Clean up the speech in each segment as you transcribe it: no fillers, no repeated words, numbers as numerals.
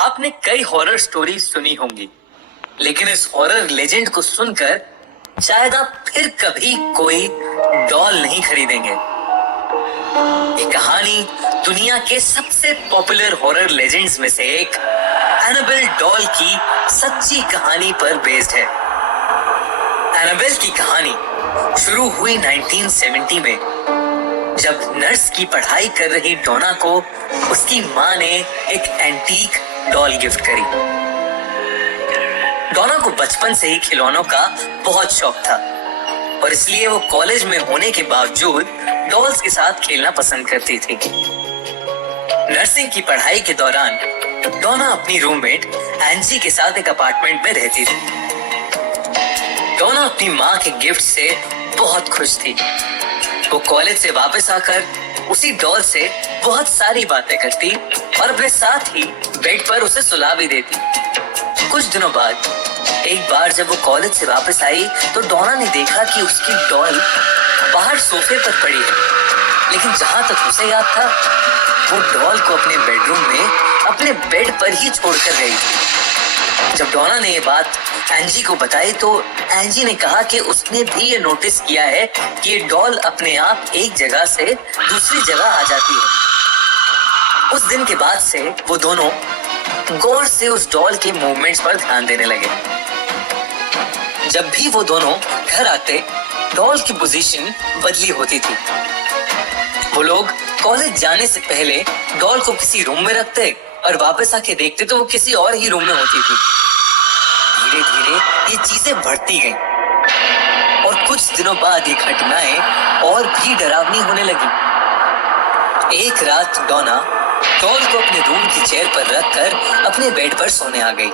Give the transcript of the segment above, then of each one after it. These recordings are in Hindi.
आपने कई हॉरर स्टोरीज सुनी होंगी, लेकिन इस हॉरर लेजेंड को सुनकर शायद आप फिर कभी कोई डॉल नहीं खरीदेंगे। ये कहानी दुनिया के सबसे पॉपुलर हॉरर लेजेंड्स में से एक एनाबेल डॉल की सच्ची कहानी पर बेस्ड है। एनाबेल की कहानी शुरू हुई 1970 में, जब नर्स की पढ़ाई कर रही डोना को उसकी माँ ने एक एंटीक डॉल गिफ्ट करी। डोना को बचपन से ही खिलौनों का बहुत शौक था और इसलिए वो कॉलेज में होने के बावजूद डॉल्स के साथ खेलना पसंद करती थी। नर्सिंग की पढ़ाई के दौरान डोना अपनी रूममेट एंजी के साथ एक अपार्टमेंट में रहती थी। डोना अपनी माँ के गिफ्ट से बहुत खुश थी। वो कॉलेज से वापस आकर उसी डॉल से बहुत सारी बातें करती और अपने साथ ही बेड पर उसे सुला भी देती। कुछ दिनों बाद एक बार जब वो कॉलेज से वापस आई तो डोना ने देखा कि उसकी डॉल बाहर सोफे पर पड़ी है, लेकिन जहां तक उसे याद था वो डॉल को अपने बेडरूम में अपने बेड पर ही छोड़कर गई थी। जब डोना ने ये बात एंजी को बताई तो एंजी ने कहा कि उसने भी ये नोटिस किया है कि ये डॉल अपने आप एक जगह से दूसरी जगह आ जाती है। उस दिन के बाद से वो दोनों गौर से उस डॉल के मूवमेंट्स पर ध्यान देने लगे। जब भी वो दोनों घर आते डॉल की पोजीशन बदली होती थी। वो लोग कॉलेज जाने से पहले डॉल को किसी रूम में रखते और वापस आके देखते तो वो किसी और ही रूम में होती थी। धीरे धीरे ये चीजें बढ़ती गईं और कुछ दिनों बाद ये घटनाएं और भी डरावनी होने लगी। एक रात डोना डॉल को अपने रूम की चेयर पर रखकर अपने बेड पर सोने आ गई।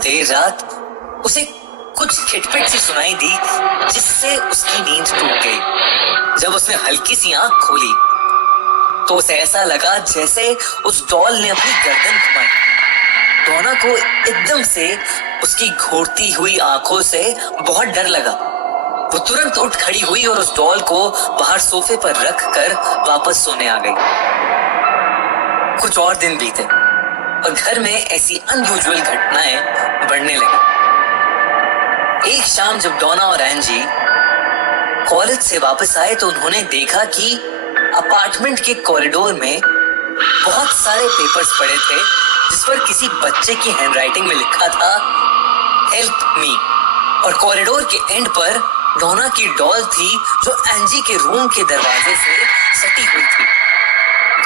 देर रात उसे कुछ खिटपिट सी सुनाई दी, जिससे उसकी नींद टूट गई। जब उसने हल्की सी आंख खोली तो उसे ऐसा लगा जैसे उस डॉल ने अपनी गर्दन घुमाई। डोना को एकदम से उसकी घूरती हुई आंखों से बहुत डर लगा। वो तुरंत उठ खड़ी हुई और उस डॉल को बाहर सोफे पर रखकर वापस सोने आ गई। कुछ और दिन बीते और घर में ऐसी अनयूजुअल घटनाएं बढ़ने लगी। एक शाम जब डोना और एंजी कॉलेज से वापस आए तो उन्होंने देखा कि अपार्टमेंट के कॉरिडोर में बहुत सारे पेपर्स पड़े थे, जिस पर किसी बच्चे की हैंडराइटिंग में लिखा था हेल्प मी, और कॉरिडोर के एंड पर डोना की डॉल थी जो एंजी के रूम के दरवाजे से सटी हुई थी।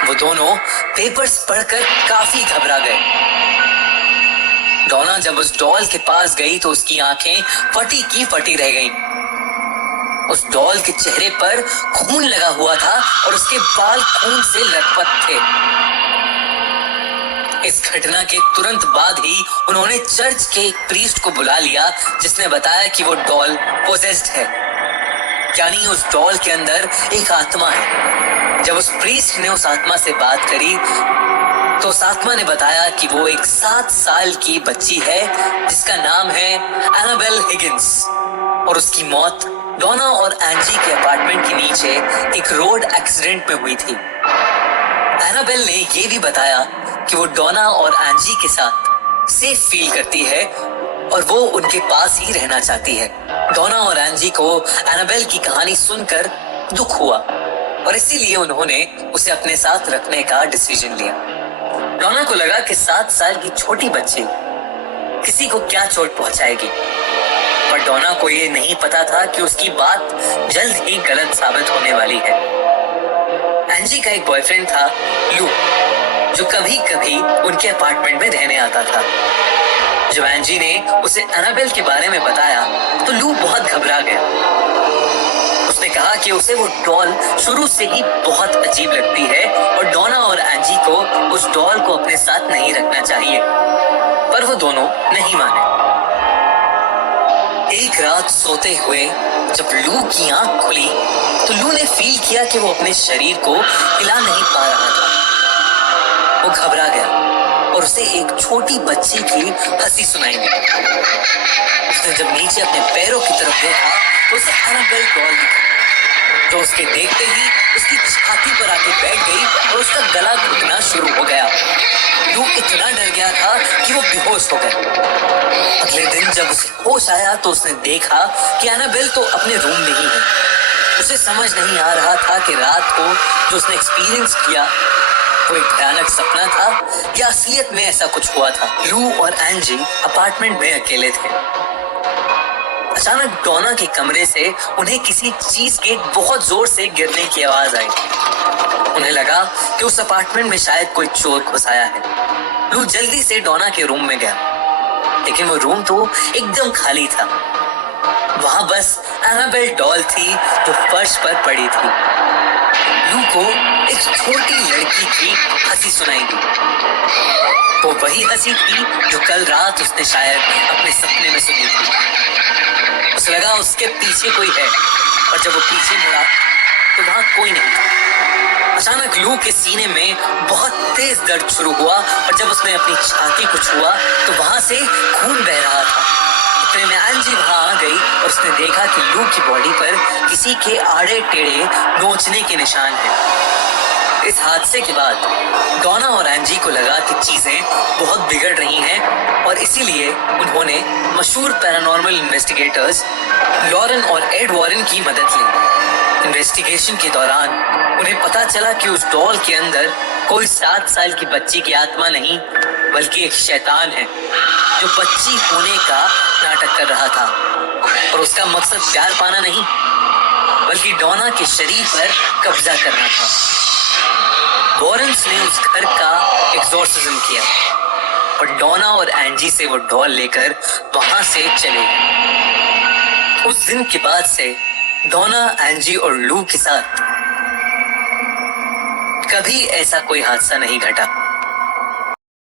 वो दोनों पेपर्स पढ़कर काफी घबरा गए। डोना जब उस डॉल के पास गई तो उसकी आंखें फटी की फटी रह गईं। उस डॉल के चेहरे पर खून लगा हुआ था और उसके बाल खून से लथपथ थे। इस घटना के तुरंत बाद ही उन्होंने चर्च के एक प्रीस्ट को बुला लिया, जिसने बताया कि वो डॉल पोजेस्ड है, यानी उस डॉल के अंदर एक आत्मा है। जब उस प्रीस्ट ने उस आत्मा से बात करी तो उस आत्मा ने बताया कि वो एक 7 साल की बच्ची है जिसका नाम है एनाबेल हिगिंस, और उसकी मौत डोना और एंजी के अपार्टमेंट के नीचे एक रोड एक्सीडेंट में हुई थी। एनाबेल ने ये भी बताया कि वो डोना और एंजी के साथ सेफ फील करती है और वो उनके पास ही रहना चाहती है। डोना और एंजी को एनाबेल की कहानी सुनकर दुख हुआ और इसीलिए उन्होंने उसे अपने साथ रखने का डिसीजन लिया। डोना को लगा कि 7 साल की छोटी बच्ची किसी को क्या चोट पहुंचाएगी, पर डोना को ये नहीं पता था कि उसकी बात जल्द ही गलत साबित होने वाली है। एंजी का एक बॉयफ्रेंड था लू, जो कभी कभी उनके अपार्टमेंट में रहने आता था। जब एंजी ने उसे एनाबेल के बारे में बताया तो लू बहुत घबरा गया। उसने कहा कि उसे वो डॉल शुरू से ही बहुत अजीब लगती है और डोना और एंजी को उस डॉल को अपने साथ नहीं रखना चाहिए, पर वो दोनों नहीं माने। एक रात सोते हुए जब लू की आंख खुली तो लू ने फील किया कि वो अपने शरीर को हिला नहीं पा रहा था। वो घबरा गया और उसे एक छोटी बच्ची की हंसी सुनाई दी। उसने जब नीचे अपने पैरों की तरफ देखा तो उसे एनाबेल डॉल दिखी। जो उसके देखते ही उसकी छाती पर आके बैठ गई और उसका गला घुटना शुरू हो गया। लू इतना डर गया था कि वो बेहोश हो गया। अगले दिन जब उसे होश आया तो उसने देखा कि एनाबेल तो अपने रूम में ही है। उसे समझ नहीं आ रहा था कि रात को जो उसने एक्सपीरियंस किया वो एक भयानक सपना था या असलियत में ऐसा कुछ हुआ था। लू और एंजी अपार्टमेंट में अकेले थे। अचानक डोना के कमरे से उन्हें किसी चीज के बहुत जोर से गिरने की आवाज आई। उन्हें लगा कि उस अपार्टमेंट में शायद कोई चोर घुस आया है। लू जल्दी से डोना के रूम में गया, लेकिन वो रूम तो एकदम खाली था। वहां बस एनाबेल डॉल थी जो फर्श पर पड़ी थी। लू को एक छोटी लड़की की हंसी सुनाई दी। वो वही हंसी थी जो कल रात उसने शायद अपने सपने में सुनी थी। उसे लगा उसके पीछे कोई है, और जब वो पीछे मुड़ा तो वहां कोई नहीं था। अचानक लू के सीने में बहुत तेज दर्द शुरू हुआ, और जब उसने अपनी छाती को छुआ तो वहां से खून बह रहा था। इतने में एंजी वहां आ गई और उसने देखा कि लू की बॉडी पर किसी के आड़े टेढ़े नोचने के निशान हैं। इस हादसे के बाद डोना और एंजी को लगा कि चीजें बहुत बिगड़ रही हैं, और इसीलिए उन्होंने मशहूर पैरानॉर्मल इन्वेस्टिगेटर्स लॉरेन और एड वॉरेन की मदद ली। इन्वेस्टिगेशन के दौरान उन्हें पता चला कि उस डॉल के अंदर कोई 7 साल की बच्ची की आत्मा नहीं, बल्कि एक शैतान है जो बच्ची होने का नाटक कर रहा था, और उसका मकसद प्यार पाना नहीं, बल्कि डोना के शरीर पर कब्जा करना था। वॉरेन्स ने उस घर का एक्सॉर्सिज्म किया और डोना और एंजी से वो डॉल लेकर वहां से चले गए। उस दिन के बाद से डोना, एंजी और लू के साथ कभी ऐसा कोई हादसा नहीं घटा।